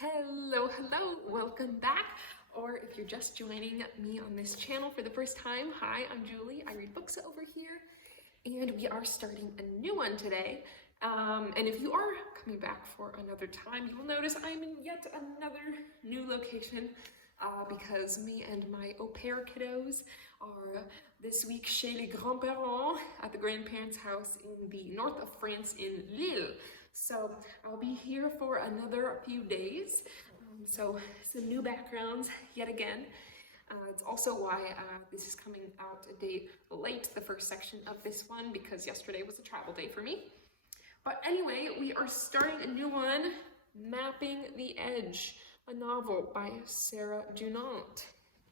Hello, welcome back. Or if you're just joining me on this channel for the first time, hi, I'm Julie. I read books over here, and we are starting a new one today. And if you are coming back for another time, you will notice I'm in yet another new location because me and my au pair kiddos are this week chez les grands-parents at the grandparents' house in the north of France in Lille. So I'll be here for another few days. So some new backgrounds yet again. It's also why this is coming out a day late, the first section of this one, because yesterday was a travel day for me. But anyway, we are starting a new one, Mapping the Edge, a novel by Sarah Dunant.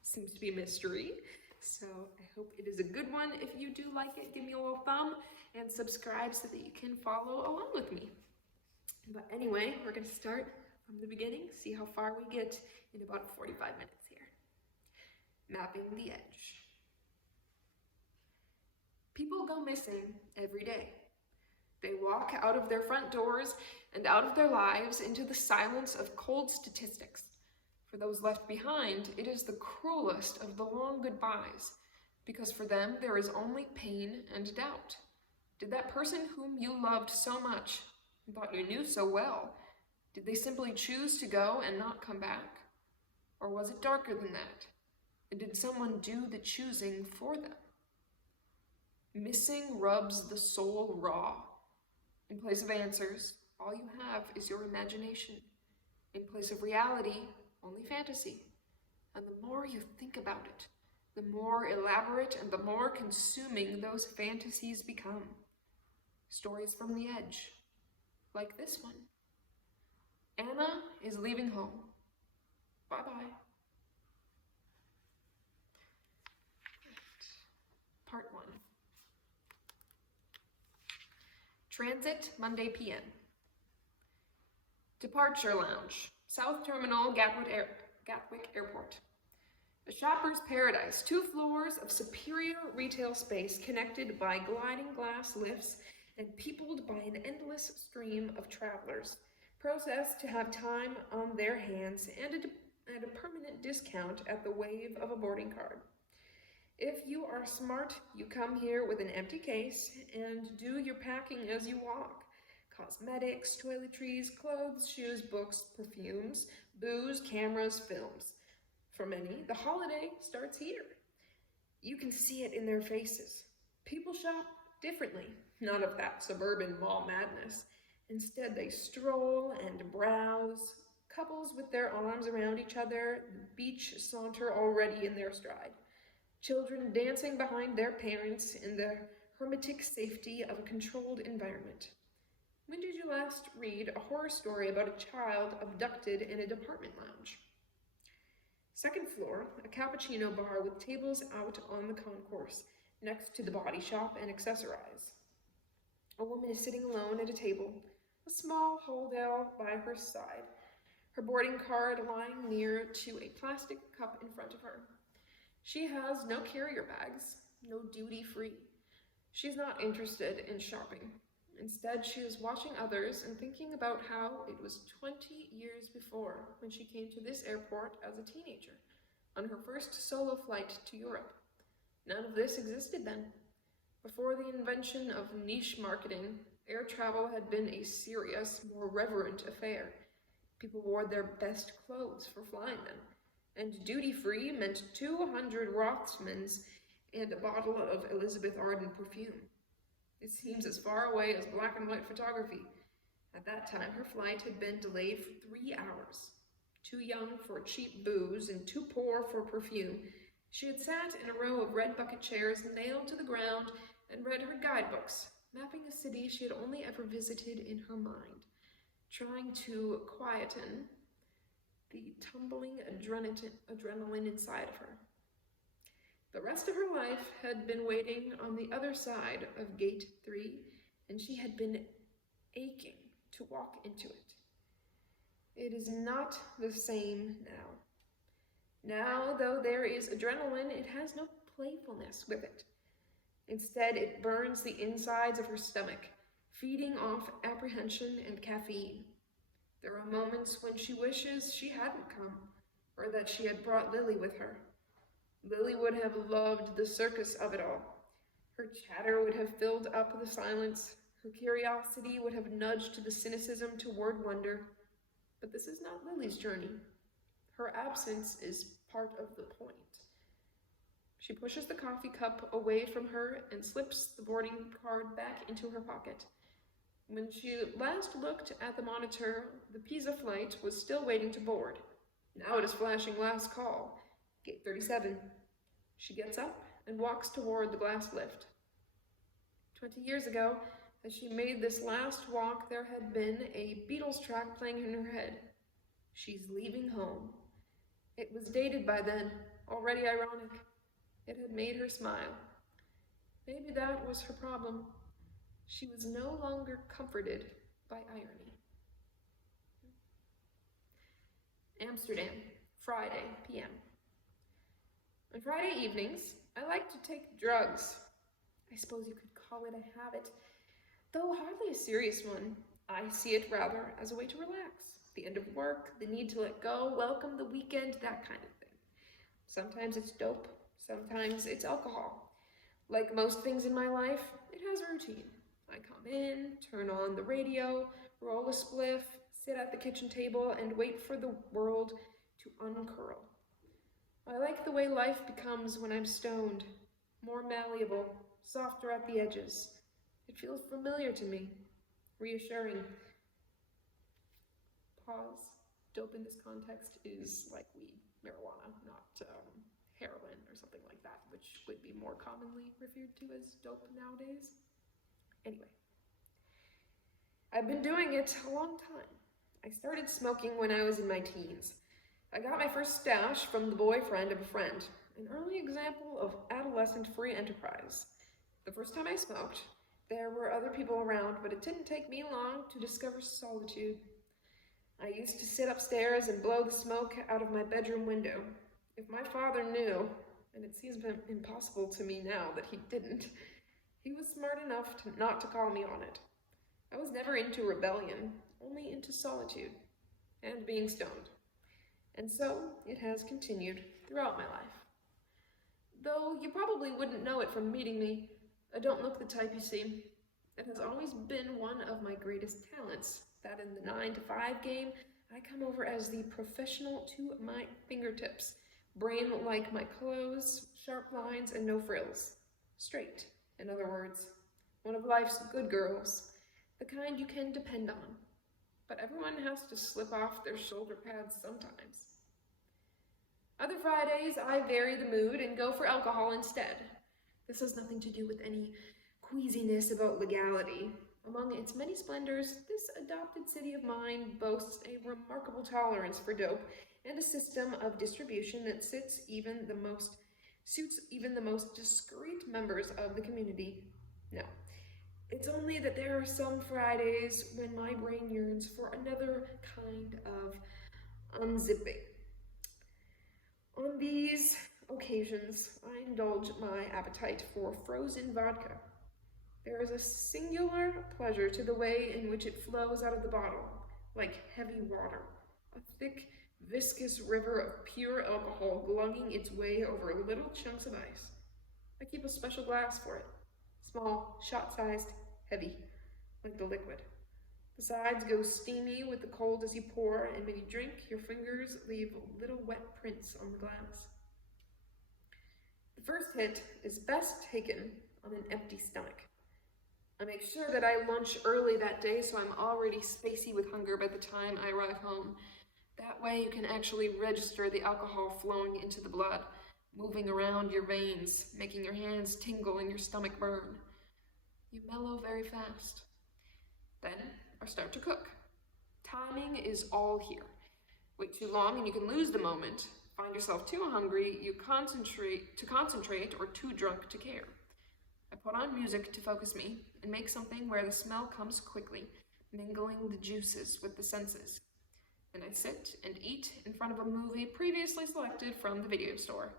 Seems to be a mystery, so I hope it is a good one. If you do like it, give me a little thumb and subscribe so that you can follow along with me. But anyway, we're going to start from the beginning, see how far we get in about 45 minutes here. Mapping the Edge. People go missing every day. They walk out of their front doors and out of their lives into the silence of cold statistics. For those left behind, it is the cruelest of the long goodbyes, because for them there is only pain and doubt. Did that person whom you loved so much, and thought you knew so well, did they simply choose to go and not come back? Or was it darker than that? And did someone do the choosing for them? Missing rubs the soul raw. In place of answers, all you have is your imagination. In place of reality, only fantasy. And the more you think about it, the more elaborate and the more consuming those fantasies become. Stories from the edge, like this one. Anna is leaving home. Bye-bye. Part 1. Transit, Monday p.m. Departure Lounge, South Terminal, Gatwick Airport. A shopper's paradise, 2 floors of superior retail space connected by gliding glass lifts and peopled by an endless stream of travelers, processed to have time on their hands and a permanent discount at the wave of a boarding card. If you are smart, you come here with an empty case and do your packing as you walk. Cosmetics, toiletries, clothes, shoes, books, perfumes, booze, cameras, films. For many, the holiday starts here. You can see it in their faces. People shop differently, none of that suburban mall madness. Instead, they stroll and browse, couples with their arms around each other, the beach saunter already in their stride. Children dancing behind their parents in the hermetic safety of a controlled environment. When did you last read a horror story about a child abducted in a department lounge? Second floor, a cappuccino bar with tables out on the concourse, next to the body shop and accessorize. A woman is sitting alone at a table, a small holdout by her side, her boarding card lying near to a plastic cup in front of her. She has no carrier bags, no duty-free. She's not interested in shopping. Instead, she is watching others and thinking about how it was 20 years before when she came to this airport as a teenager, on her first solo flight to Europe. None of this existed then. Before the invention of niche marketing, air travel had been a serious, more reverent affair. People wore their best clothes for flying then. And duty-free meant 200 Rothmans and a bottle of Elizabeth Arden perfume. It seems as far away as black and white photography. At that time, her flight had been delayed for 3 hours. Too young for cheap booze and too poor for perfume, she had sat in a row of red bucket chairs nailed to the ground and read her guidebooks, mapping a city she had only ever visited in her mind, trying to quieten the tumbling adrenaline inside of her. The rest of her life had been waiting on the other side of Gate 3, and she had been aching to walk into it. It is not the same now. Now, though there is adrenaline, it has no playfulness with it. Instead, it burns the insides of her stomach, feeding off apprehension and caffeine. There are moments when she wishes she hadn't come, or that she had brought Lily with her. Lily would have loved the circus of it all. Her chatter would have filled up the silence. Her curiosity would have nudged the cynicism toward wonder. But this is not Lily's journey. Her absence is part of the point. She pushes the coffee cup away from her and slips the boarding card back into her pocket. When she last looked at the monitor, the Pisa flight was still waiting to board. Now it is flashing last call, gate 37. She gets up and walks toward the glass lift. 20 years ago, as she made this last walk, there had been a Beatles track playing in her head. She's leaving home. It was dated by then, already ironic. It had made her smile. Maybe that was her problem. She was no longer comforted by irony. Amsterdam, Friday, p.m. On Friday evenings, I like to take drugs. I suppose you could call it a habit, though hardly a serious one. I see it rather as a way to relax. The end of work, the need to let go, welcome the weekend, that kind of thing. Sometimes it's dope, sometimes it's alcohol. Like most things in my life, it has a routine. I come in, turn on the radio, roll a spliff, sit at the kitchen table, and wait for the world to uncurl. I like the way life becomes when I'm stoned, more malleable, softer at the edges. It feels familiar to me, reassuring. Pause. Dope in this context is like weed, marijuana, not heroin or something like that, which would be more commonly referred to as dope nowadays. Anyway, I've been doing it a long time. I started smoking when I was in my teens. I got my first stash from the boyfriend of a friend, an early example of adolescent free enterprise. The first time I smoked, there were other people around, but it didn't take me long to discover solitude. I used to sit upstairs and blow the smoke out of my bedroom window. If my father knew, and it seems impossible to me now that he didn't, he was smart enough not to call me on it. I was never into rebellion, only into solitude and being stoned. And so it has continued throughout my life. Though you probably wouldn't know it from meeting me, I don't look the type you see. It has always been one of my greatest talents, that in the 9-to-5 game, I come over as the professional to my fingertips, brain like my clothes, sharp lines, and no frills. Straight, in other words. One of life's good girls, the kind you can depend on. But everyone has to slip off their shoulder pads sometimes. Other Fridays, I vary the mood and go for alcohol instead. This has nothing to do with any queasiness about legality. Among its many splendors, this adopted city of mine boasts a remarkable tolerance for dope and a system of distribution that suits even the most discreet members of the community. No, it's only that there are some Fridays when my brain yearns for another kind of unzipping. On these occasions, I indulge my appetite for frozen vodka. There is a singular pleasure to the way in which it flows out of the bottle, like heavy water, a thick, viscous river of pure alcohol glugging its way over little chunks of ice. I keep a special glass for it, small, shot-sized, heavy, like the liquid. The sides go steamy with the cold as you pour, and when you drink, your fingers leave little wet prints on the glass. The first hit is best taken on an empty stomach. I make sure that I lunch early that day so I'm already spacey with hunger by the time I arrive home. That way you can actually register the alcohol flowing into the blood, moving around your veins, making your hands tingle and your stomach burn. You mellow very fast. Then I start to cook. Timing is all here. Wait too long and you can lose the moment. Find yourself too hungry, you concentrate or too drunk to care. I put on music to focus me and make something where the smell comes quickly, mingling the juices with the senses. Then I sit and eat in front of a movie previously selected from the video store.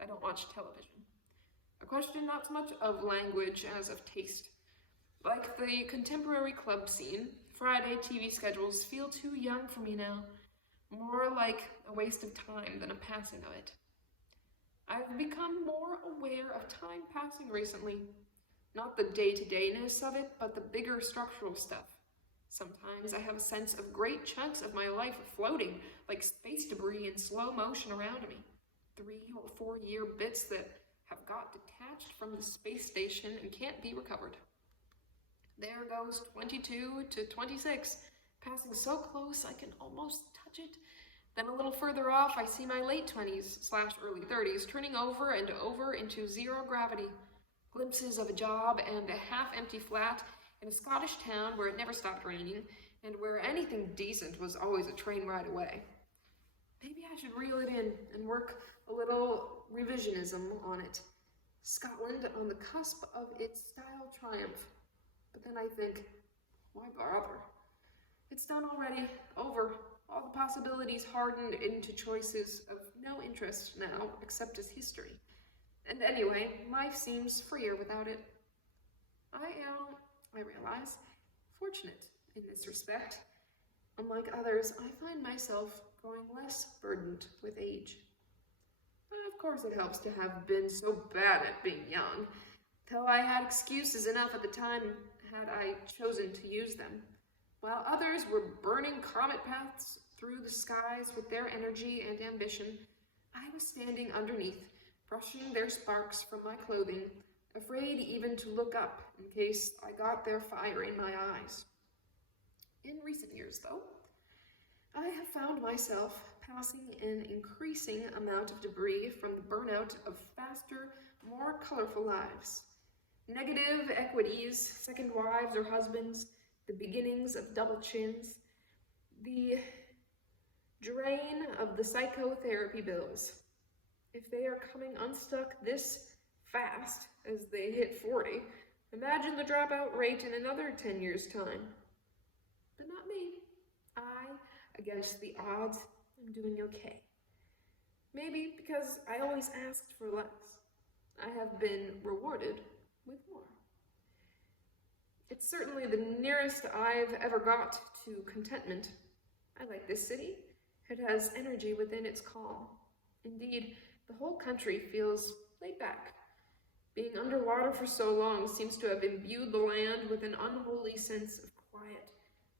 I don't watch television. A question not so much of language as of taste. Like the contemporary club scene, Friday TV schedules feel too young for me now, more like a waste of time than a passing of it. I've become more aware of time passing recently. Not the day-to-dayness of it, but the bigger structural stuff. Sometimes I have a sense of great chunks of my life floating like space debris in slow motion around me. 3 or 4 year bits that have got detached from the space station and can't be recovered. There goes 22 to 26, passing so close I can almost touch it. Then a little further off, I see my late 20s/early 30s turning over and over into zero gravity. Glimpses of a job and a half-empty flat in a Scottish town where it never stopped raining and where anything decent was always a train ride away. Maybe I should reel it in and work a little revisionism on it. Scotland on the cusp of its style triumph. But then I think, why bother? It's done already, over. All the possibilities hardened into choices of no interest now, except as history. And anyway, life seems freer without it. I am, I realize, fortunate in this respect. Unlike others, I find myself growing less burdened with age. Of course it helps to have been so bad at being young, till I had excuses enough at the time had I chosen to use them. While others were burning comet paths through the skies with their energy and ambition, I was standing underneath, brushing their sparks from my clothing, afraid even to look up in case I got their fire in my eyes. In recent years, though, I have found myself passing an increasing amount of debris from the burnout of faster, more colorful lives. Negative equities, second wives or husbands, the beginnings of double chins, the drain of the psychotherapy bills. If they are coming unstuck this fast as they hit 40, imagine the dropout rate in another 10 years' time. But not me. I, against the odds, am doing okay. Maybe because I always asked for less. I have been rewarded with more. It's certainly the nearest I've ever got to contentment. I like this city. It has energy within its calm. Indeed, the whole country feels laid back. Being underwater for so long seems to have imbued the land with an unholy sense of quiet.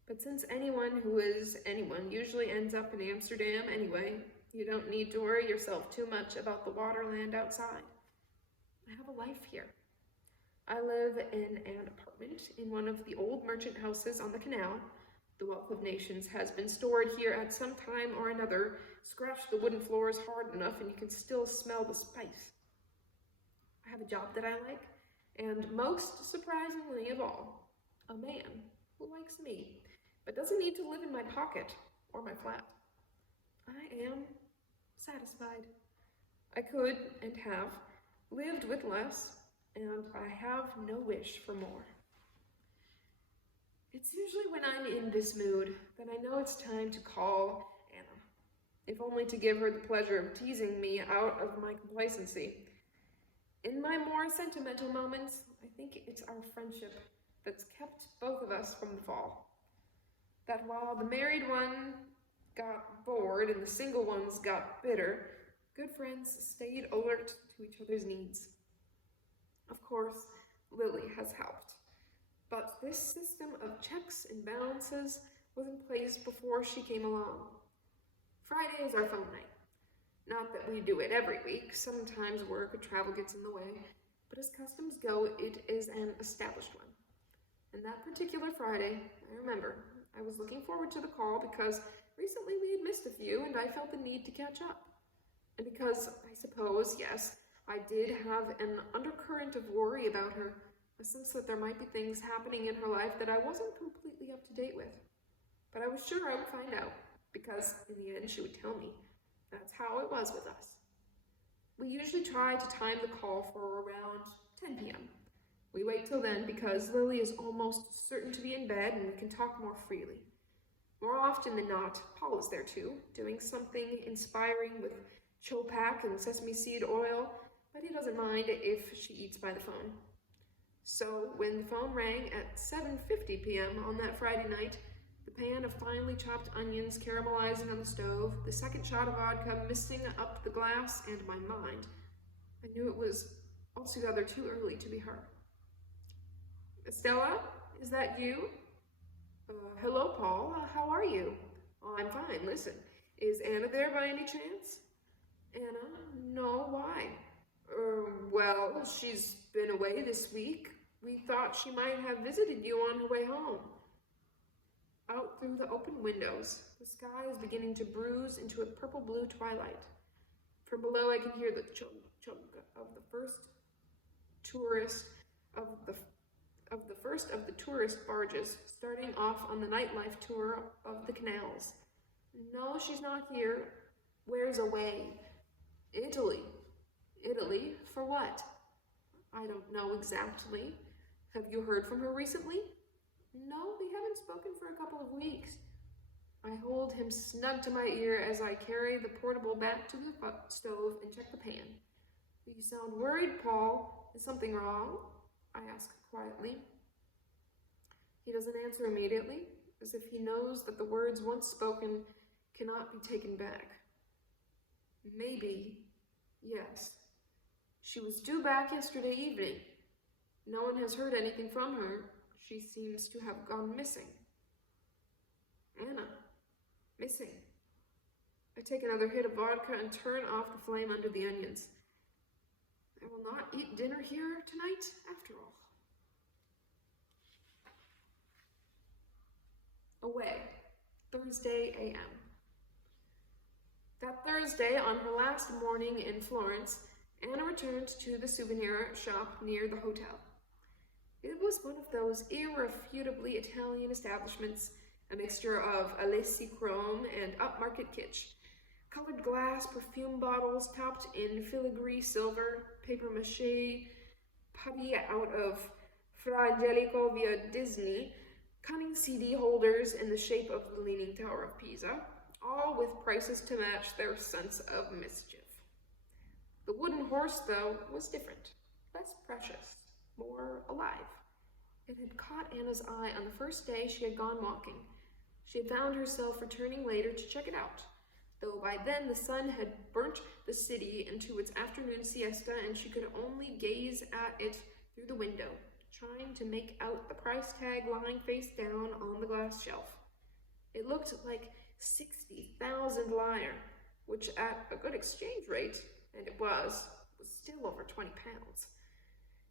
But since anyone who is anyone usually ends up in Amsterdam anyway, you don't need to worry yourself too much about the waterland outside. I have a life here. I live in an apartment in one of the old merchant houses on the canal. The wealth of nations has been stored here at some time or another. Scratch the wooden floors hard enough and you can still smell the spice. I have a job that I like, and most surprisingly of all, a man who likes me, but doesn't need to live in my pocket or my flat. I am satisfied. I could and have lived with less, and I have no wish for more. It's usually when I'm in this mood that I know it's time to call Anna, if only to give her the pleasure of teasing me out of my complacency. In my more sentimental moments, I think it's our friendship that's kept both of us from the fall. That while the married one got bored and the single ones got bitter, good friends stayed alert to each other's needs. Of course, Lily has helped, but this system of checks and balances was in place before she came along. Friday is our phone night. Not that we do it every week. Sometimes work or travel gets in the way, but as customs go, it is an established one. And that particular Friday, I remember, I was looking forward to the call because recently we had missed a few and I felt the need to catch up. And because, I suppose, yes, I did have an undercurrent of worry about her, a sense that there might be things happening in her life that I wasn't completely up to date with. But I was sure I would find out, because in the end she would tell me. That's how it was with us. We usually try to time the call for around 10 p.m. We wait till then because Lily is almost certain to be in bed and we can talk more freely. More often than not, Paul is there too, doing something inspiring with Chopac and sesame seed oil, but he doesn't mind if she eats by the phone. So when the phone rang at 7:50 p.m. on that Friday night, pan of finely chopped onions caramelizing on the stove, the second shot of vodka misting up the glass and my mind. I knew it was altogether too early to be her. Estella, is that you? Hello, Paul. How are you? Oh, I'm fine. Listen, is Anna there by any chance? Anna? No, why? Well, she's been away this week. We thought she might have visited you on her way home. Out through the open windows, the sky is beginning to bruise into a purple-blue twilight. From below, I can hear the chunk of the first of the tourist barges starting off on the nightlife tour of the canals. No, she's not here. Where's away? Italy. Italy? For what? I don't know exactly. Have you heard from her recently? No, we haven't spoken for a couple of weeks. I hold him snug to my ear as I carry the portable back to the stove and check the pan. You sound worried, Paul. Is something wrong? I ask quietly. He doesn't answer immediately, as if he knows that the words once spoken cannot be taken back. Maybe, yes. She was due back yesterday evening. No one has heard anything from her. She seems to have gone missing. Anna, missing. I take another hit of vodka and turn off the flame under the onions. I will not eat dinner here tonight, after all. Away, Thursday a.m. That Thursday, on her last morning in Florence, Anna returned to the souvenir shop near the hotel. It was one of those irrefutably Italian establishments, a mixture of Alessi chrome and upmarket kitsch. Colored glass perfume bottles topped in filigree silver, papier-mâché, putty out of Fra Angelico via Disney, cunning CD holders in the shape of the Leaning Tower of Pisa, all with prices to match their sense of mischief. The wooden horse, though, was different, less precious, more alive. It had caught Anna's eye on the first day she had gone walking. She had found herself returning later to check it out, though by then the sun had burnt the city into its afternoon siesta and she could only gaze at it through the window, trying to make out the price tag lying face down on the glass shelf. It looked like 60,000 lire, which at a good exchange rate, and it was still over 20 pounds.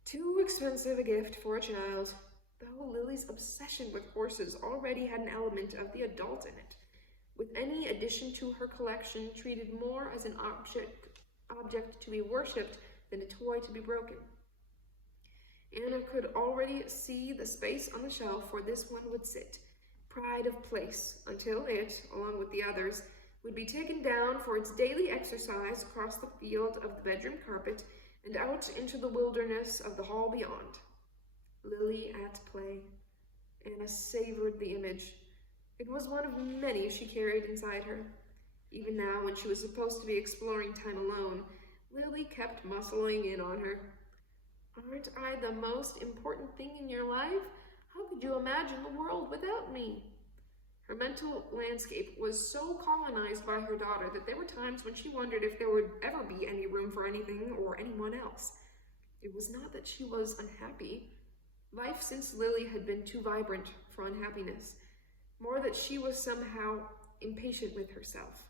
Too expensive a gift for a child, though Lily's obsession with horses already had an element of the adult in it, with any addition to her collection treated more as an object to be worshipped than a toy to be broken. Anna could already see the space on the shelf where this one would sit, pride of place, until it, along with the others, would be taken down for its daily exercise across the field of the bedroom carpet and out into the wilderness of the hall beyond. Lily at play. Anna savored the image. It was one of many she carried inside her. Even now, when she was supposed to be exploring time alone, Lily kept muscling in on her. Aren't I the most important thing in your life? How could you imagine the world without me? Her mental landscape was so colonized by her daughter that there were times when she wondered if there would ever be any room for anything or anyone else. It was not that she was unhappy. Life since Lily had been too vibrant for unhappiness, more that she was somehow impatient with herself,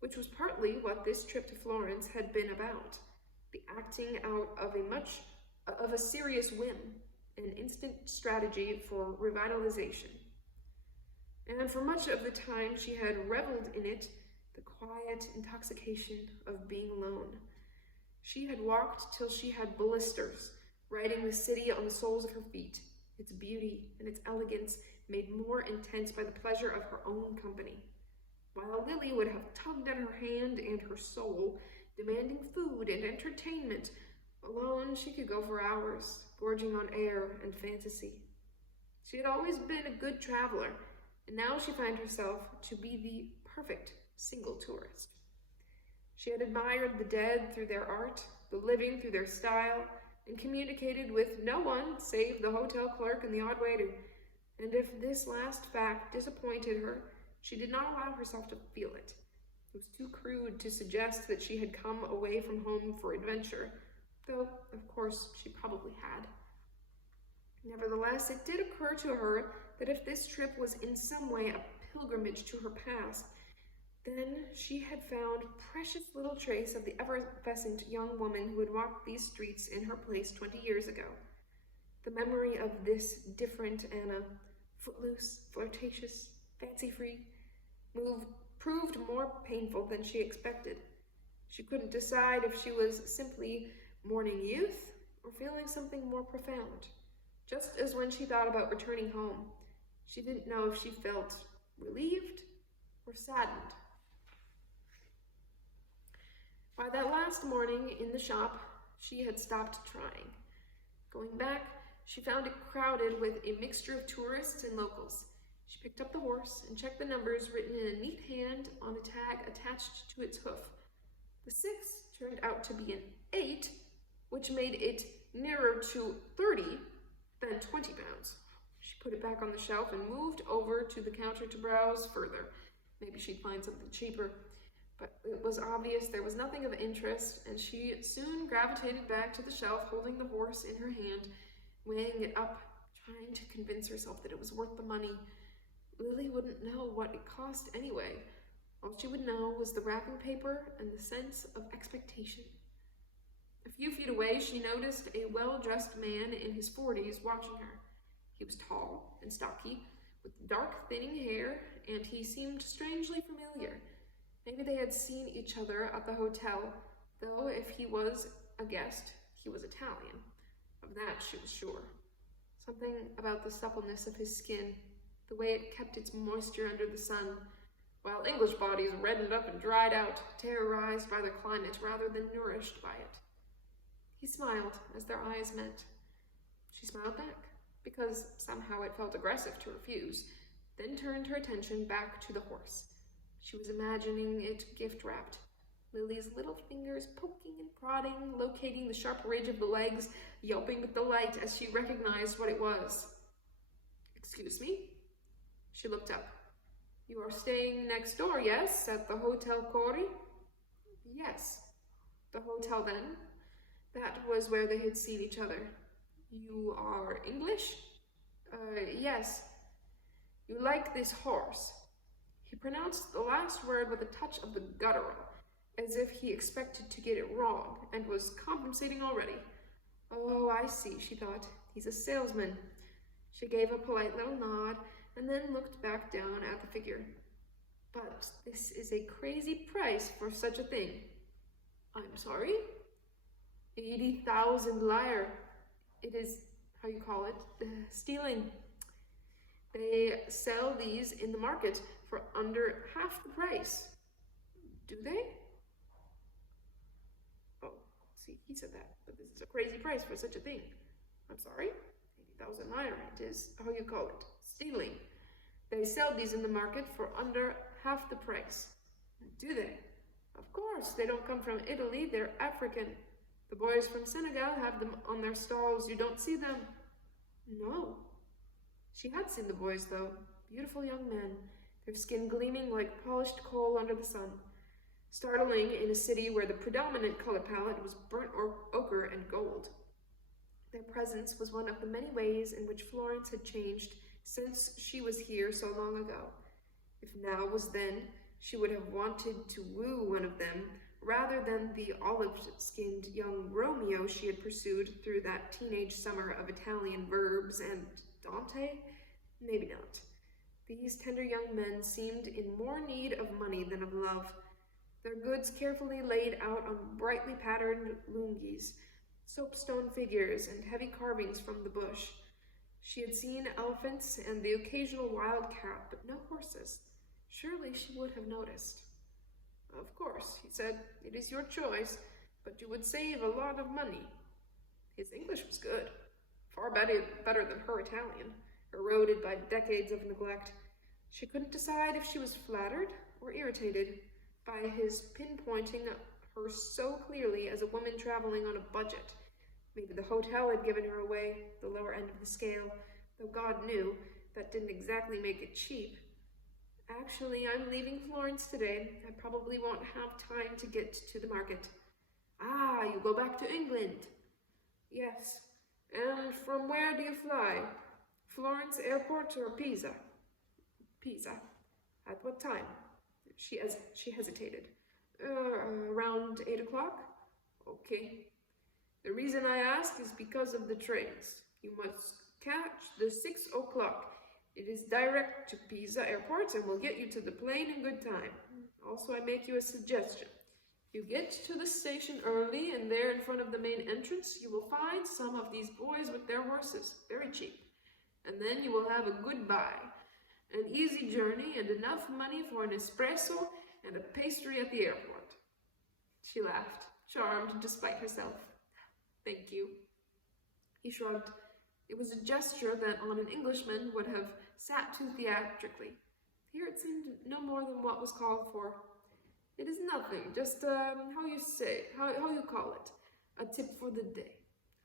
which was partly what this trip to Florence had been about, the acting out of a serious whim, an instant strategy for revitalization. And for much of the time she had reveled in it, the quiet intoxication of being alone. She had walked till she had blisters, riding the city on the soles of her feet, its beauty and its elegance made more intense by the pleasure of her own company, while Lily would have tugged at her hand and her soul, demanding food and entertainment. Alone she could go for hours, gorging on air and fantasy. She had always been a good traveler, and now she found herself to be the perfect single tourist. She had admired the dead through their art, the living through their style, and communicated with no one save the hotel clerk and the odd waiter. And if this last fact disappointed her, she did not allow herself to feel it. It was too crude to suggest that she had come away from home for adventure, though, of course, she probably had. Nevertheless, it did occur to her that if this trip was in some way a pilgrimage to her past, then she had found precious little trace of the effervescent young woman who had walked these streets in her place 20 years ago. The memory of this different Anna, footloose, flirtatious, fancy-free, proved more painful than she expected. She couldn't decide if she was simply mourning youth or feeling something more profound. Just as when she thought about returning home, she didn't know if she felt relieved or saddened. By that last morning in the shop, she had stopped trying. Going back, she found it crowded with a mixture of tourists and locals. She picked up the horse and checked the numbers written in a neat hand on a tag attached to its hoof. The 6 turned out to be an 8, which made it nearer to 30 than 20 pounds. She put it back on the shelf and moved over to the counter to browse further. Maybe she'd find something cheaper. But it was obvious there was nothing of interest, and she soon gravitated back to the shelf, holding the horse in her hand, weighing it up, trying to convince herself that it was worth the money. Lily wouldn't know what it cost anyway. All she would know was the wrapping paper and the sense of expectation. A few feet away, she noticed a well-dressed man in his 40s watching her. He was tall and stocky, with dark, thinning hair, and he seemed strangely familiar. Maybe they had seen each other at the hotel, though if he was a guest, he was Italian. Of that she was sure. Something about the suppleness of his skin, the way it kept its moisture under the sun, while English bodies reddened up and dried out, terrorized by the climate rather than nourished by it. He smiled as their eyes met. She smiled back, because somehow it felt aggressive to refuse, then turned her attention back to the horse. She was imagining it gift-wrapped, Lily's little fingers poking and prodding, locating the sharp ridge of the legs, yelping with delight as she recognized what it was. "Excuse me?" She looked up. "You are staying next door, yes, at the Hotel Cori?" "Yes." "The hotel, then?" That was where they had seen each other. "You are English?" Yes." "You like this horse?" He pronounced the last word with a touch of the guttural, as if he expected to get it wrong, and was compensating already. "Oh, I see," she thought. "He's a salesman." She gave a polite little nod, and then looked back down at the figure. "But this is a crazy price for such a thing." "I'm sorry?" 80,000 lire. It is, how you call it, stealing. They sell these in the market for under half the price. "Do they?" "Oh, see, he said that, but this is a crazy price for such a thing." "I'm sorry?" 80,000 lire, it is, how you call it, stealing. They sell these in the market for under half the price. "Do they?" "Of course, they don't come from Italy, they're African. The boys from Senegal have them on their stalls. You don't see them." "No." She had seen the boys, though. Beautiful young men, their skin gleaming like polished coal under the sun. Startling in a city where the predominant color palette was burnt ochre and gold. Their presence was one of the many ways in which Florence had changed since she was here so long ago. If now was then, she would have wanted to woo one of them, rather than the olive-skinned young Romeo she had pursued through that teenage summer of Italian verbs and Dante? Maybe not. These tender young men seemed in more need of money than of love. Their goods carefully laid out on brightly patterned lungis, soapstone figures, and heavy carvings from the bush. She had seen elephants and the occasional wild cat, but no horses. Surely she would have noticed. "Of course," he said, "it is your choice, but you would save a lot of money." His English was good, far better than her Italian, eroded by decades of neglect. She couldn't decide if she was flattered or irritated by his pinpointing her so clearly as a woman traveling on a budget. Maybe the hotel had given her away, the lower end of the scale, though God knew, that didn't exactly make it cheap. Actually, I'm leaving Florence today. I probably won't have time to get to the market. Ah, you go back to England? Yes. And from where do you fly? Florence Airport or Pisa? Pisa. At what time? She hesitated. Around 8 o'clock? Okay. The reason I ask is because of the trains. You must catch the 6 o'clock. It is direct to Pisa Airport and will get you to the plane in good time. Also, I make you a suggestion. You get to the station early, and there in front of the main entrance, you will find some of these boys with their horses, very cheap. And then you will have a goodbye, an easy journey, and enough money for an espresso and a pastry at the airport. She laughed, charmed despite herself. Thank you. He shrugged. It was a gesture that on an Englishman would have sat too theatrically. Here it seemed no more than what was called for. It is nothing, just, how you call it, a tip for the day.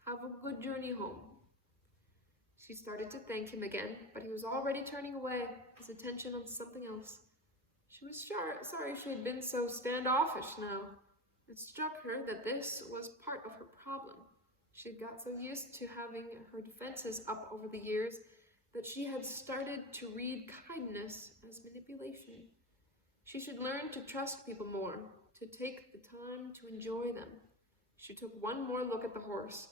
Have a good journey home. She started to thank him again, but he was already turning away, his attention on something else. She was sorry she had been so standoffish now. It struck her that this was part of her problem. She had got so used to having her defenses up over the years that she had started to read kindness as manipulation. She should learn to trust people more, to take the time to enjoy them. She took one more look at the horse,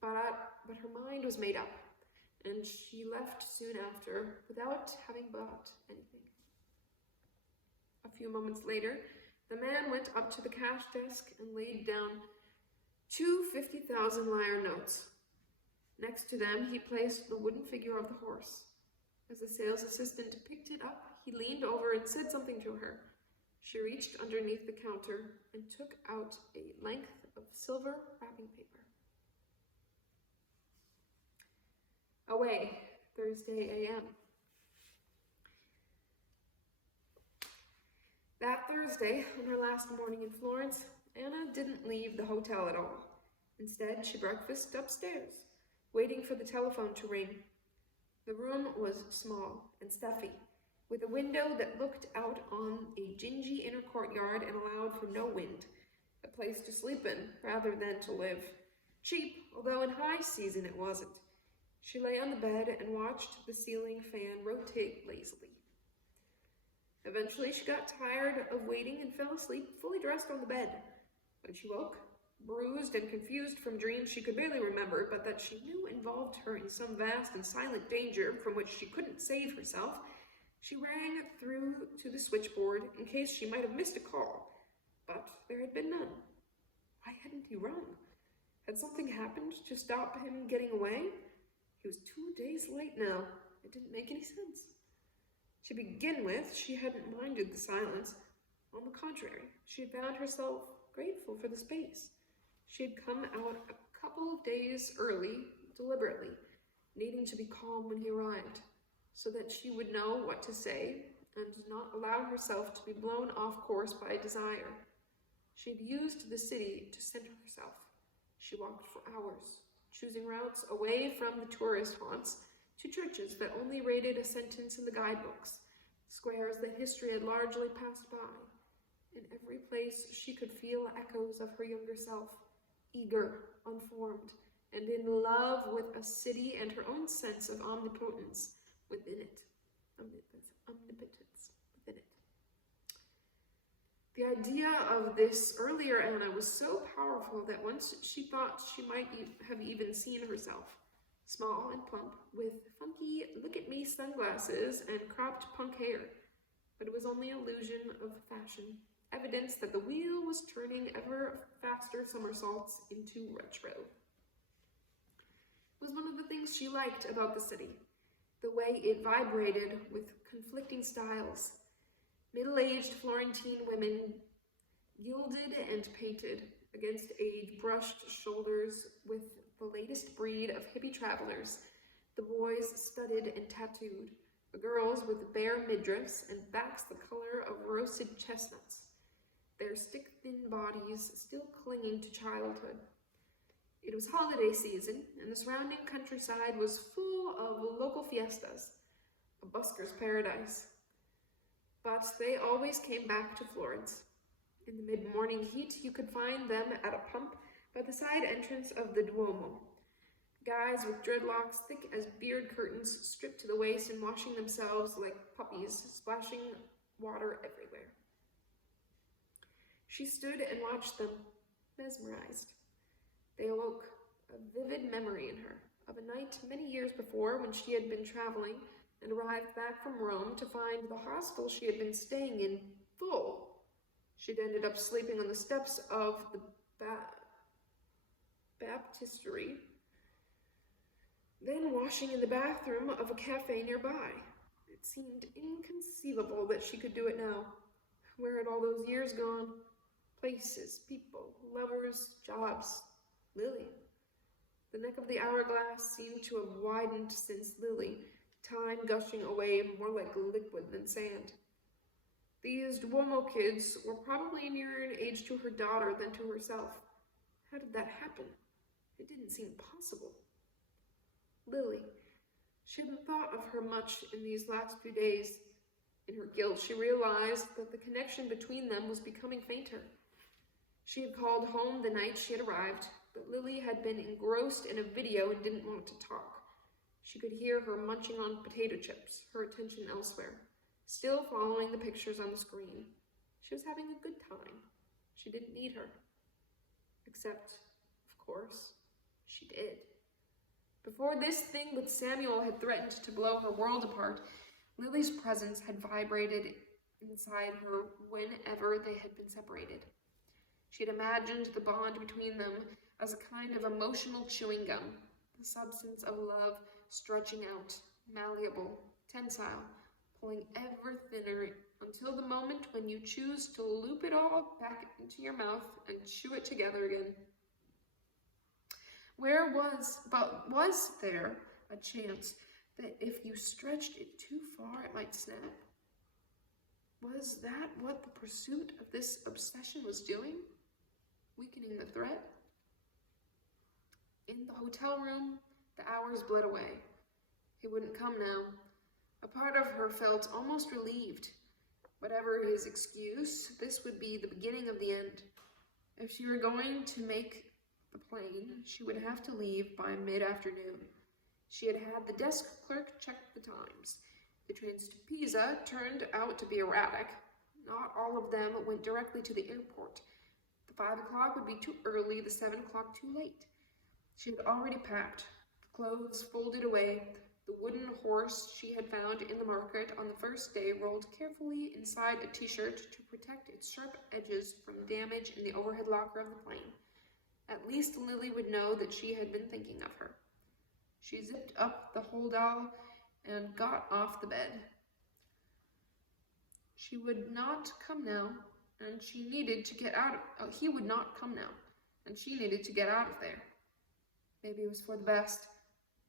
but her mind was made up, and she left soon after without having bought anything. A few moments later, the man went up to the cash desk and laid down 2 50,000-lire notes. Next to them, he placed the wooden figure of the horse. As the sales assistant picked it up, he leaned over and said something to her. She reached underneath the counter and took out a length of silver wrapping paper. Away, Thursday a.m. That Thursday, on her last morning in Florence, Anna didn't leave the hotel at all. Instead, she breakfasted upstairs, waiting for the telephone to ring. The room was small and stuffy, with a window that looked out on a dingy inner courtyard and allowed for no wind, a place to sleep in rather than to live. Cheap, although in high season it wasn't. She lay on the bed and watched the ceiling fan rotate lazily. Eventually, she got tired of waiting and fell asleep, fully dressed on the bed. When she woke, bruised and confused from dreams she could barely remember, but that she knew involved her in some vast and silent danger from which she couldn't save herself, she rang through to the switchboard in case she might have missed a call. But there had been none. Why hadn't he rung? Had something happened to stop him getting away? He was 2 days late now. It didn't make any sense. To begin with, she hadn't minded the silence. On the contrary, she had found herself grateful for the space. She had come out a couple of days early, deliberately, needing to be calm when he arrived, so that she would know what to say and not allow herself to be blown off course by desire. She had used the city to center herself. She walked for hours, choosing routes away from the tourist haunts to churches that only rated a sentence in the guidebooks, squares that history had largely passed by. In every place she could feel echoes of her younger self, eager, unformed, and in love with a city and her own sense of omnipotence within it. Omnipotence within it. The idea of this earlier Anna was so powerful that once she thought she might have even seen herself, small and plump, with funky look-at-me sunglasses and cropped punk hair. But it was only illusion of fashion, evidence that the wheel was turning ever faster somersaults into retro. It was one of the things she liked about the city, the way it vibrated with conflicting styles. Middle-aged Florentine women, gilded and painted against age-brushed shoulders with the latest breed of hippie travelers, the boys studded and tattooed, the girls with bare midriffs and backs the color of roasted chestnuts, their stick-thin bodies still clinging to childhood. It was holiday season, and the surrounding countryside was full of local fiestas. a busker's paradise. But they always came back to Florence. In the mid-morning heat, you could find them at a pump by the side entrance of the Duomo. Guys with dreadlocks thick as beard curtains, stripped to the waist and washing themselves like puppies, splashing water everywhere. She stood and watched them, mesmerized. They awoke a vivid memory in her of a night many years before when she had been traveling and arrived back from Rome to find the hostel she had been staying in full. She'd ended up sleeping on the steps of the baptistery, then washing in the bathroom of a cafe nearby. It seemed inconceivable that she could do it now. Where had all those years gone? Places, people, lovers, jobs, Lily. The neck of the hourglass seemed to have widened since Lily, time gushing away more like liquid than sand. These Duomo kids were probably nearer in age to her daughter than to herself. How did that happen? It didn't seem possible. Lily. She hadn't thought of her much in these last few days. In her guilt, she realized that the connection between them was becoming fainter. She had called home the night she had arrived, but Lily had been engrossed in a video and didn't want to talk. She could hear her munching on potato chips, her attention elsewhere, still following the pictures on the screen. She was having a good time. She didn't need her. Except, of course, she did. Before this thing with Samuel had threatened to blow her world apart, Lily's presence had vibrated inside her whenever they had been separated. She had imagined the bond between them as a kind of emotional chewing gum, the substance of love stretching out, malleable, tensile, pulling ever thinner until the moment when you choose to loop it all back into your mouth and chew it together again. Was there a chance that if you stretched it too far, it might snap? Was that what the pursuit of this obsession was doing? Weakening the thread? In the hotel room, the hours bled away. He wouldn't come now. A part of her felt almost relieved. Whatever his excuse, this would be the beginning of the end. If she were going to make the plane, she would have to leave by mid-afternoon. She had had the desk clerk check the times. The trains to Pisa turned out to be erratic. Not all of them went directly to the airport. The 5 o'clock would be too early, the 7 o'clock too late. She had already packed, the clothes folded away. The wooden horse she had found in the market on the first day rolled carefully inside a t-shirt to protect its sharp edges from damage in the overhead locker of the plane. At least Lily would know that she had been thinking of her. She zipped up the holdall and got off the bed. She would not come now, and she needed to get out of... he would not come now, and she needed to get out of there. Maybe it was for the best.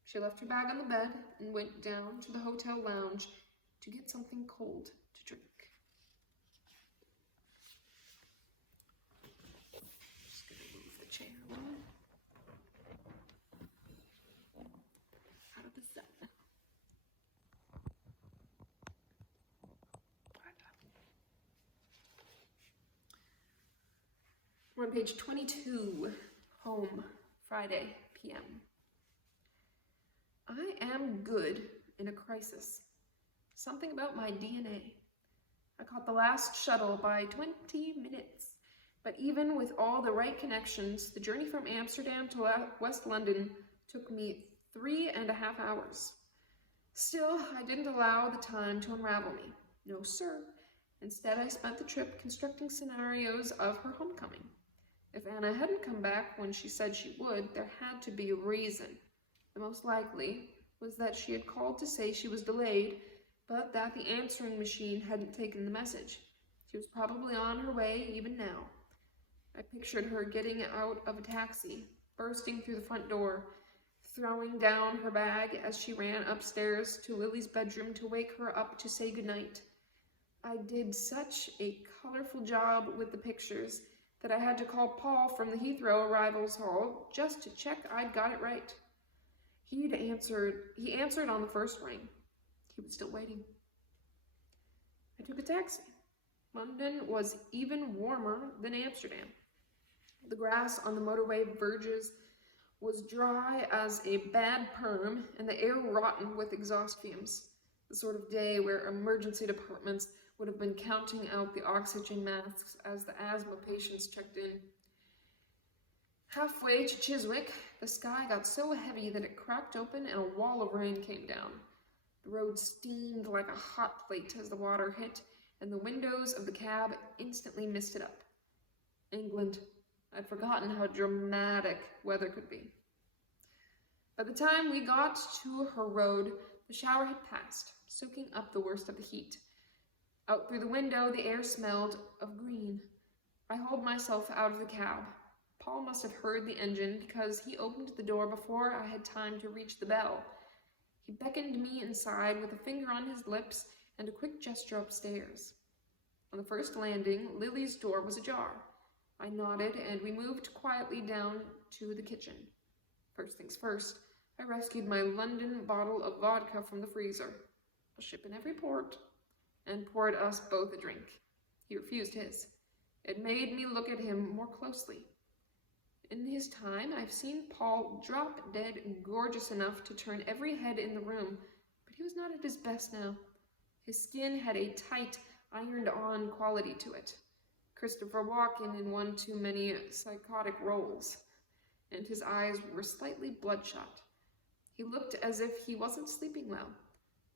She left her bag on the bed and went down to the hotel lounge to get something cold to drink. Just gonna move the chair a little. Out of the sun. We're on page 22, home, Friday, p.m. I am good in a crisis. Something about my DNA. I caught the last shuttle by 20 minutes. But even with all the right connections, the journey from Amsterdam to West London took me 3.5 hours. Still, I didn't allow the time to unravel me. No, sir. Instead, I spent the trip constructing scenarios of her homecoming. If Anna hadn't come back when she said she would, there had to be a reason. The most likely was that she had called to say she was delayed, but that the answering machine hadn't taken the message. She was probably on her way even now. I pictured her getting out of a taxi, bursting through the front door, throwing down her bag as she ran upstairs to Lily's bedroom to wake her up to say goodnight. I did such a colorful job with the pictures that I had to call Paul from the Heathrow arrivals hall just to check I'd got it right. He answered on the first ring. He was still waiting. I took a taxi. London was even warmer than Amsterdam. The grass on the motorway verges was dry as a bad perm, and the air rotten with exhaust fumes. The sort of day where emergency departments would have been counting out the oxygen masks as the asthma patients checked in. Halfway to Chiswick, the sky got so heavy that it cracked open and a wall of rain came down. The road steamed like a hot plate as the water hit, and the windows of the cab instantly misted up. England. I'd forgotten how dramatic weather could be. By the time we got to her road, the shower had passed, soaking up the worst of the heat. Out through the window, the air smelled of green. I hauled myself out of the cab. Paul must have heard the engine because he opened the door before I had time to reach the bell. He beckoned me inside with a finger on his lips and a quick gesture upstairs. On the first landing, Lily's door was ajar. I nodded, and we moved quietly down to the kitchen. First things first, I rescued my London bottle of vodka from the freezer, a ship in every port, and poured us both a drink. He refused his. It made me look at him more closely. In his time, I've seen Paul drop dead gorgeous enough to turn every head in the room, but he was not at his best now. His skin had a tight, ironed-on quality to it. Christopher Walken in one too many psychotic roles, and his eyes were slightly bloodshot. He looked as if he wasn't sleeping well,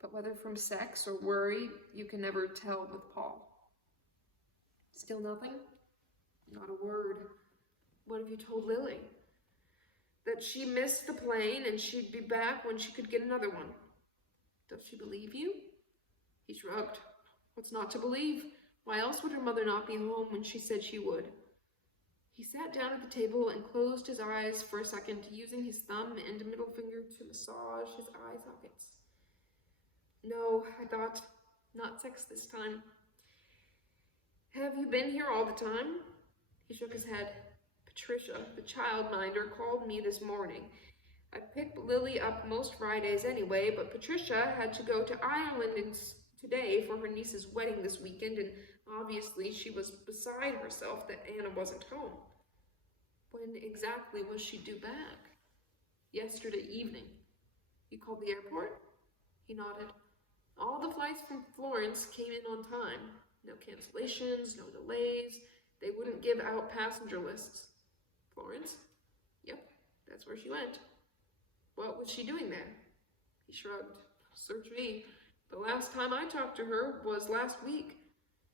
but whether from sex or worry, you can never tell with Paul. Still nothing? Not a word. What have you told Lily? That she missed the plane and she'd be back when she could get another one. Does she believe you? He shrugged. What's not to believe? Why else would her mother not be home when she said she would? He sat down at the table and closed his eyes for a second, using his thumb and middle finger to massage his eye sockets. No, I thought, not sex this time. Have you been here all the time? He shook his head. Patricia, the childminder, called me this morning. I picked Lily up most Fridays anyway, but Patricia had to go to Ireland today for her niece's wedding this weekend, and obviously she was beside herself that Anna wasn't home. When exactly was she due back? Yesterday evening. You called the airport? He nodded. All the flights from Florence came in on time. No cancellations, no delays. They wouldn't give out passenger lists. Florence? Yep, that's where she went. What was she doing there? He shrugged. Search me. The last time I talked to her was last week.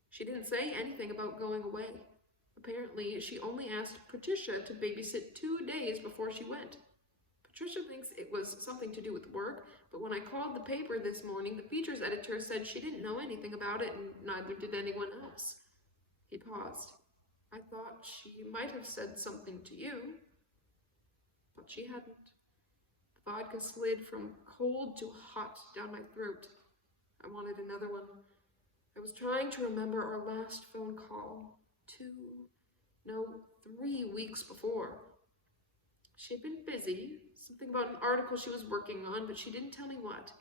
She didn't say anything about going away. Apparently, she only asked Patricia to babysit 2 days before she went. Patricia thinks it was something to do with work, but when I called the paper this morning, the features editor said she didn't know anything about it, and neither did anyone else. He paused. I thought she might have said something to you, but she hadn't. The vodka slid from cold to hot down my throat. I wanted another one. I was trying to remember our last phone call. 3 weeks before. She'd been busy, something about an article she was working on, but she didn't tell me what.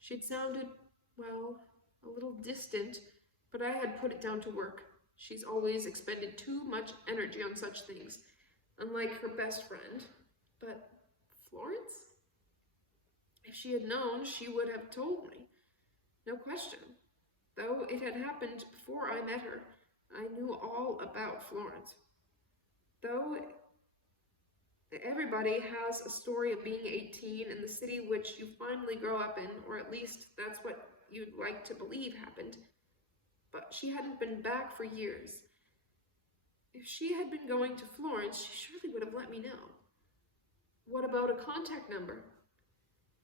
She'd sounded, well, a little distant, but I had put it down to work. She's always expended too much energy on such things, unlike her best friend. But Florence? If she had known, she would have told me. No question. Though it had happened before I met her, I knew all about Florence. Though everybody has a story of being 18 in the city which you finally grow up in, or at least that's what you'd like to believe happened. But she hadn't been back for years. If she had been going to Florence, she surely would have let me know. What about a contact number?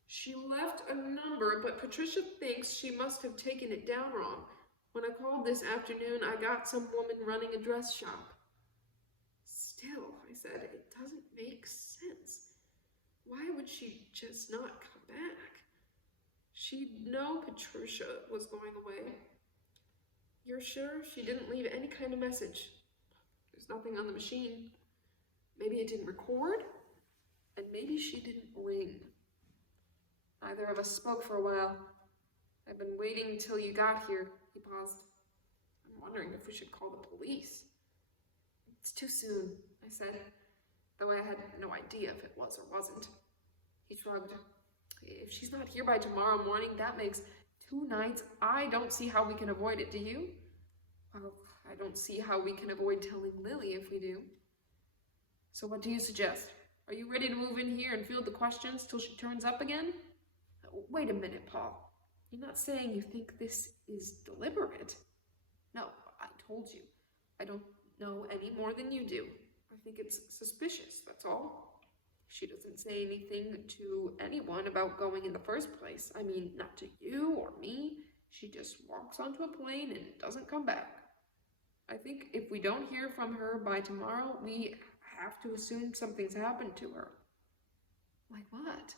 She left a number, but Patricia thinks she must have taken it down wrong. When I called this afternoon, I got some woman running a dress shop. Still, I said, it doesn't make sense. Why would she just not come back? She'd know Patricia was going away. You're sure she didn't leave any kind of message? There's nothing on the machine. Maybe it didn't record, and maybe she didn't ring. Neither of us spoke for a while. I've been waiting until you got here. He paused. I'm wondering if we should call the police. It's too soon, I said, though I had no idea if it was or wasn't. He shrugged. If she's not here by tomorrow morning, that makes 2 nights. I don't see how we can avoid it, do you? Well, I don't see how we can avoid telling Lily if we do. So what do you suggest? Are you ready to move in here and field the questions till she turns up again? Wait a minute, Paul. You're not saying you think this is deliberate? No, I told you. I don't know any more than you do. I think it's suspicious, that's all. She doesn't say anything to anyone about going in the first place. I mean, not to you or me. She just walks onto a plane and doesn't come back. I think if we don't hear from her by tomorrow, we have to assume something's happened to her. Like what?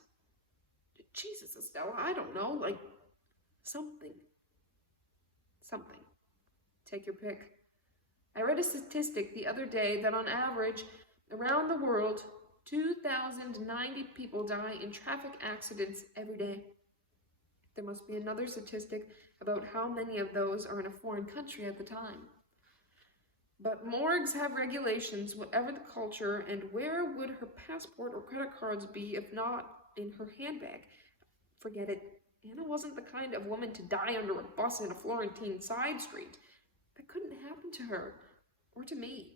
Jesus, Estella, I don't know, like something. Something. Take your pick. I read a statistic the other day that on average, around the world, 2,090 people die in traffic accidents every day. There must be another statistic about how many of those are in a foreign country at the time. But morgues have regulations, whatever the culture, and where would her passport or credit cards be if not in her handbag? Forget it. Anna wasn't the kind of woman to die under a bus in a Florentine side street. That couldn't happen to her, or to me.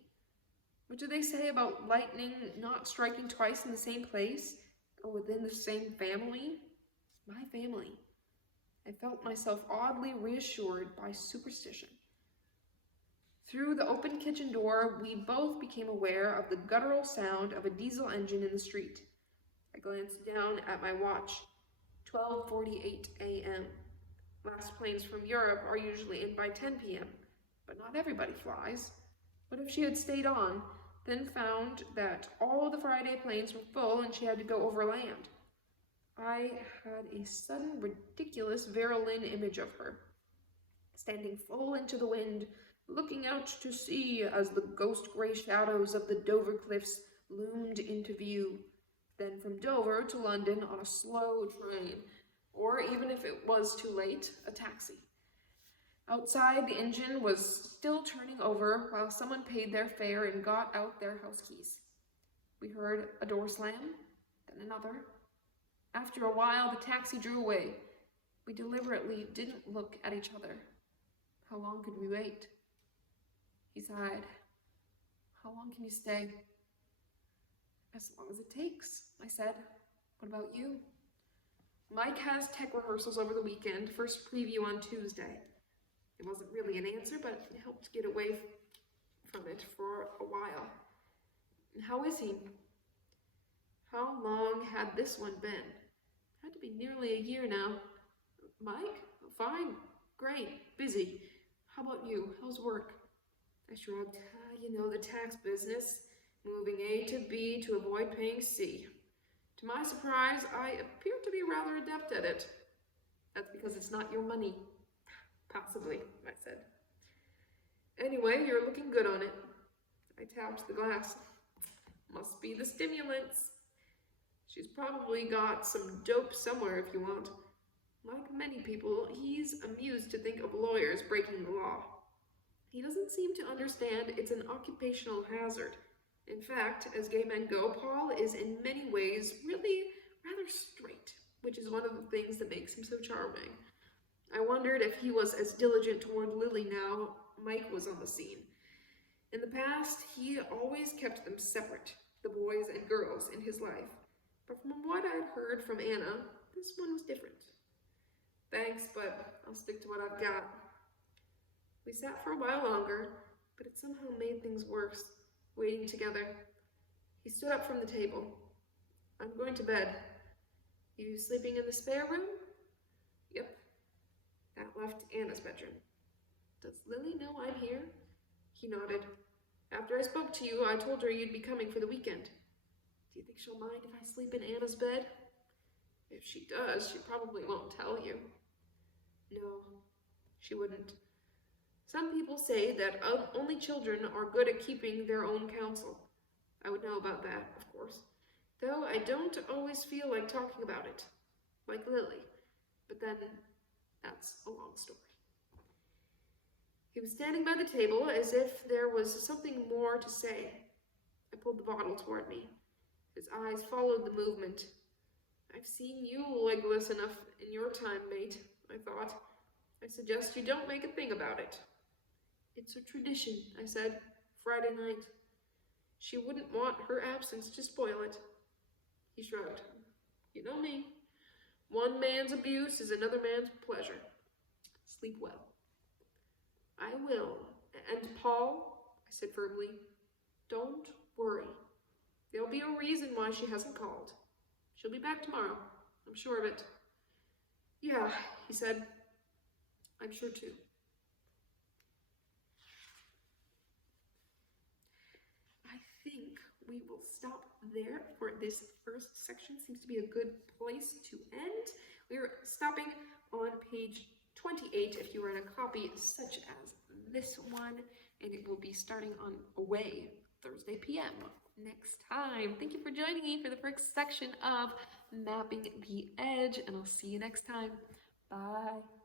What do they say about lightning not striking twice in the same place, or within the same family? My family. I felt myself oddly reassured by superstition. Through the open kitchen door, we both became aware of the guttural sound of a diesel engine in the street. I glanced down at my watch. 12:48 a.m. Last planes from Europe are usually in by 10 p.m., but not everybody flies. What if she had stayed on, then found that all the Friday planes were full and she had to go overland? I had a sudden, ridiculous Vera Lynn image of her, standing full into the wind, looking out to sea as the ghost-gray shadows of the Dover cliffs loomed into view, then from Dover to London on a slow train, or even if it was too late, a taxi. Outside, the engine was still turning over while someone paid their fare and got out their house keys. We heard a door slam, then another. After a while, the taxi drew away. We deliberately didn't look at each other. How long could we wait? He sighed. How long can you stay? As long as it takes, I said. What about you? Mike has tech rehearsals over the weekend, first preview on Tuesday. It wasn't really an answer, but it helped get away from it for a while. And how is he? How long had this one been? Had to be nearly a year now. Mike? Fine. Great. Busy. How about you? How's work? I shrugged. You know, the tax business. Moving A to B to avoid paying C. To my surprise, I appear to be rather adept at it. That's because it's not your money. Possibly, I said. Anyway, you're looking good on it. I tapped the glass. Must be the stimulants. She's probably got some dope somewhere if you want. Like many people, he's amused to think of lawyers breaking the law. He doesn't seem to understand it's an occupational hazard. In fact, as gay men go, Paul is in many ways really rather straight, which is one of the things that makes him so charming. I wondered if he was as diligent toward Lily now Mike was on the scene. In the past, he always kept them separate, the boys and girls in his life. But from what I'd heard from Anna, this one was different. Thanks, but I'll stick to what I've got. We sat for a while longer, but it somehow made things worse, waiting together. He stood up from the table. I'm going to bed. You sleeping in the spare room? Yep. That left Anna's bedroom. Does Lily know I'm here? He nodded. After I spoke to you, I told her you'd be coming for the weekend. Do you think she'll mind if I sleep in Anna's bed? If she does, she probably won't tell you. No, she wouldn't. Some people say that only children are good at keeping their own counsel. I would know about that, of course. Though I don't always feel like talking about it. Like Lily. But then, That's a long story. He was standing by the table as if there was something more to say. I pulled the bottle toward me. His eyes followed the movement. I've seen you legless enough in your time, mate, I thought. I suggest you don't make a thing about it. It's a tradition, I said. Friday night. She wouldn't want her absence to spoil it. He shrugged. You know me. One man's abuse is another man's pleasure. Sleep well. I will. And Paul, I said firmly, don't worry. There'll be a reason why she hasn't called. She'll be back tomorrow. I'm sure of it. Yeah, he said. I'm sure too. I think we will stop there for this first section. Seems to be a good place to end. We're stopping on page 28 if you were in a copy such as this one, and it will be starting on Away Thursday p.m. next time. Thank you for joining me for the first section of Mapping the Edge, and I'll see you next time. Bye.